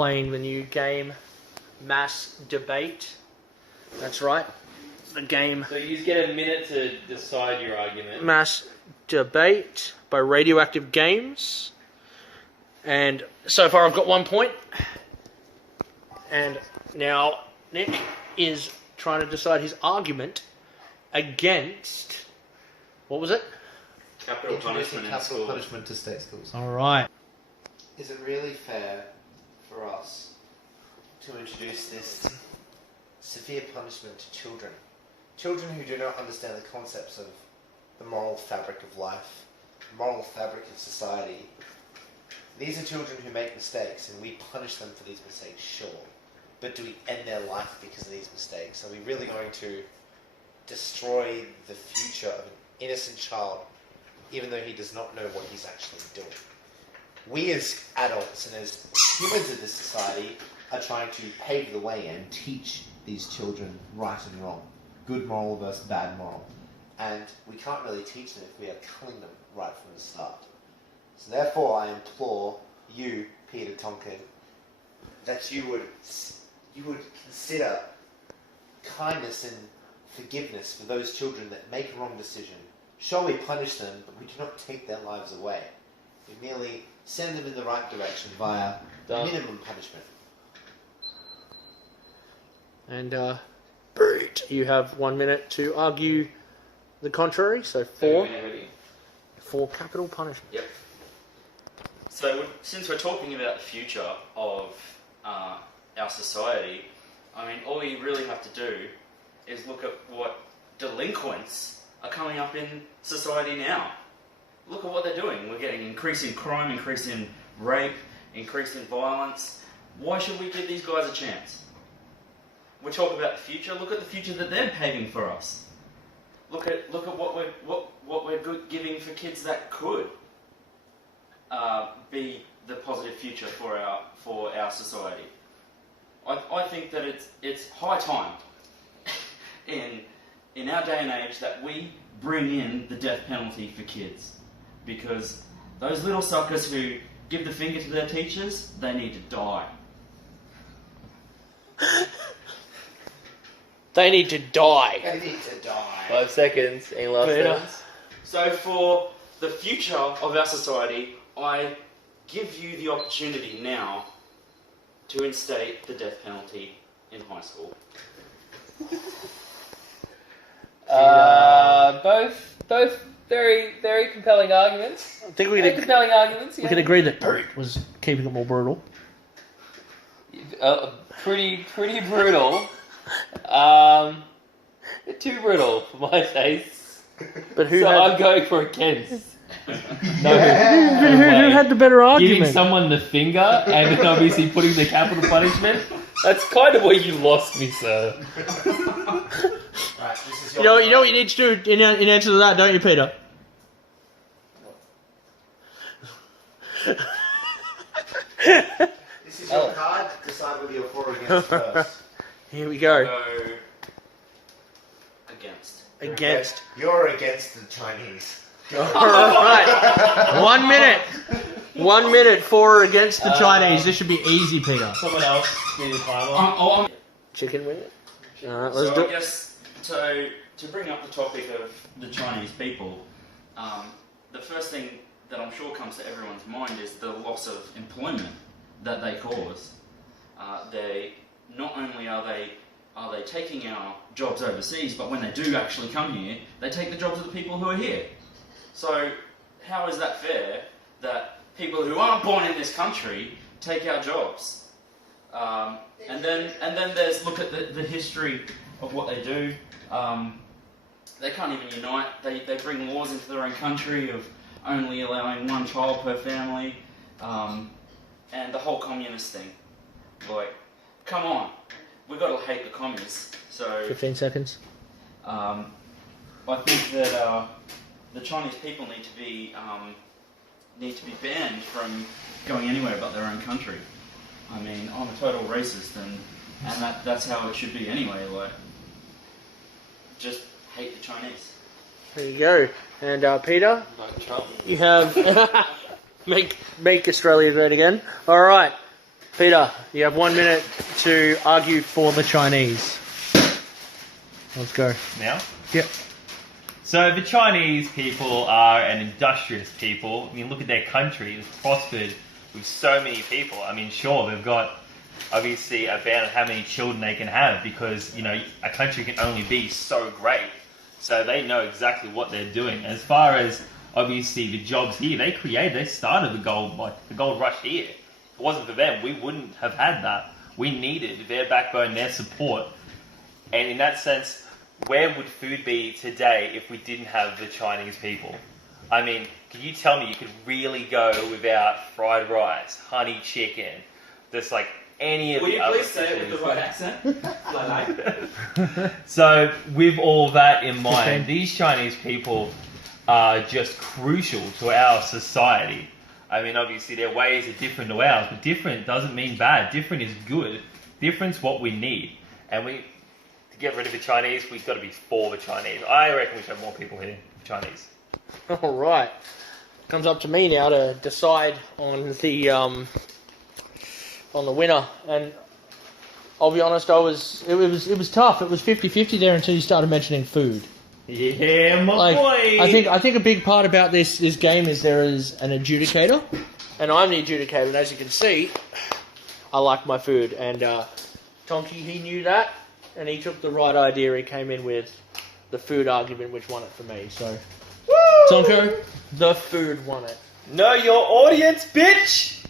playing the new game, Mass Debate. That's right, the game. So you get a minute to decide your argument. Mass Debate by Radioactive Games. And so far I've got 1 point. And now Nick is trying to decide his argument against... What was it? Capital punishment in schools. Punishment to state schools. Alright. Is it really fair for us to introduce this severe punishment to children? Children who do not understand the concepts of the moral fabric of life, the moral fabric of society. These are children who make mistakes, and we punish them for these mistakes, sure. But do we end their life because of these mistakes? Are we really going to destroy the future of an innocent child, even though he does not know what he's actually doing? We as adults and as humans of this society are trying to pave the way and teach these children right and wrong, good moral versus bad moral. And we can't really teach them if we are killing them right from the start. So therefore I implore you, Peter Tonkin, that you would consider kindness and forgiveness for those children that make a wrong decision. Sure, we punish them, but we do not take their lives away. We merely send them in the right direction via minimum punishment. And, you have 1 minute to argue the contrary, so four capital punishment. Yep. So, since we're talking about the future of our society, I mean, all you really have to do is look at what delinquents are coming up in society now. Look at what they're doing. We're getting increase in crime, increase in rape, increase in violence. Why should we give these guys a chance? We talk about the future. Look at the future that they're paving for us. Look at what we're giving for kids that could be the positive future for our society. I think that it's high time in our day and age that we bring in the death penalty for kids, because those little suckers who give the finger to their teachers, they need to die. They need to die. They need to die. 5 seconds. Any last sentence? So for the future of our society, I give you the opportunity now to instate the death penalty in high school. Both very, very compelling arguments. I think we Compelling arguments. can agree that Bert was keeping it more brutal. Pretty brutal. Too brutal for my taste. But who I'm going for against. who had the better Giving argument? someone the finger and then obviously putting the capital punishment. That's kind of where you lost me, sir. Right, this is You know what you need to do in answer to that, don't you, Peter? This is your card. Decide whether you're for or against first. Here we go. Go against. Against. You're against the Chinese. Alright. 1 minute. 1 minute for or against the Chinese. This should be easy, Peter. Someone else need a timer. Chicken wing it? Alright, So let's do I it. guess to bring up the topic of the Chinese people, the first thing that I'm sure comes to everyone's mind is the loss of employment that they cause. They not only are they taking our jobs overseas, but when they do actually come here, they take the jobs of the people who are here. So how is that fair that people who aren't born in this country take our jobs? And then there's look at the history of what they do. They can't even unite. They bring laws into their own country of only allowing one child per family, and the whole communist thing. Like, come on, we've got to hate the communists. So 15 seconds. I think that the Chinese people need to be banned from going anywhere but their own country. I mean, I'm a total racist, and that's how it should be anyway. Like, just hate the Chinese. There you go. And Peter, Like Trump. you have make Australia great again. All right. Peter, you have 1 minute to argue for the Chinese. Let's go. Now? Yep. So the Chinese people are an industrious people. I mean, look at their country. It's prospered with so many people. I mean, sure, they've got obviously a ban on how many children they can have because, you know, a country can only be so great. So they know exactly what they're doing. As far as obviously the jobs here, they started the gold rush here. If it wasn't for them, we wouldn't have had that. We needed their backbone, their support. And in that sense, where would food be today if we didn't have the Chinese people? I mean, can you tell me you could really go without fried rice, honey chicken, just like any of Will the you other please say it with the right accent? Like, So, with all that in mind, these Chinese people are just crucial to our society. I mean, obviously their ways are different to ours, but different doesn't mean bad. Different is good. Different's what we need. And to get rid of the Chinese, we've got to be for the Chinese. I reckon we should have more people here, Chinese. All right. Comes up to me now to decide on the winner, and I'll be honest, it was tough. It was 50-50 there until you started mentioning food. Yeah, my boy. I think a big part about this game is there is an adjudicator, and I'm the adjudicator. And as you can see, I like my food, and Tonky, he knew that, and he took the right idea. He came in with the food argument, which won it for me. So, Tonko, the food won it. Know your audience, bitch!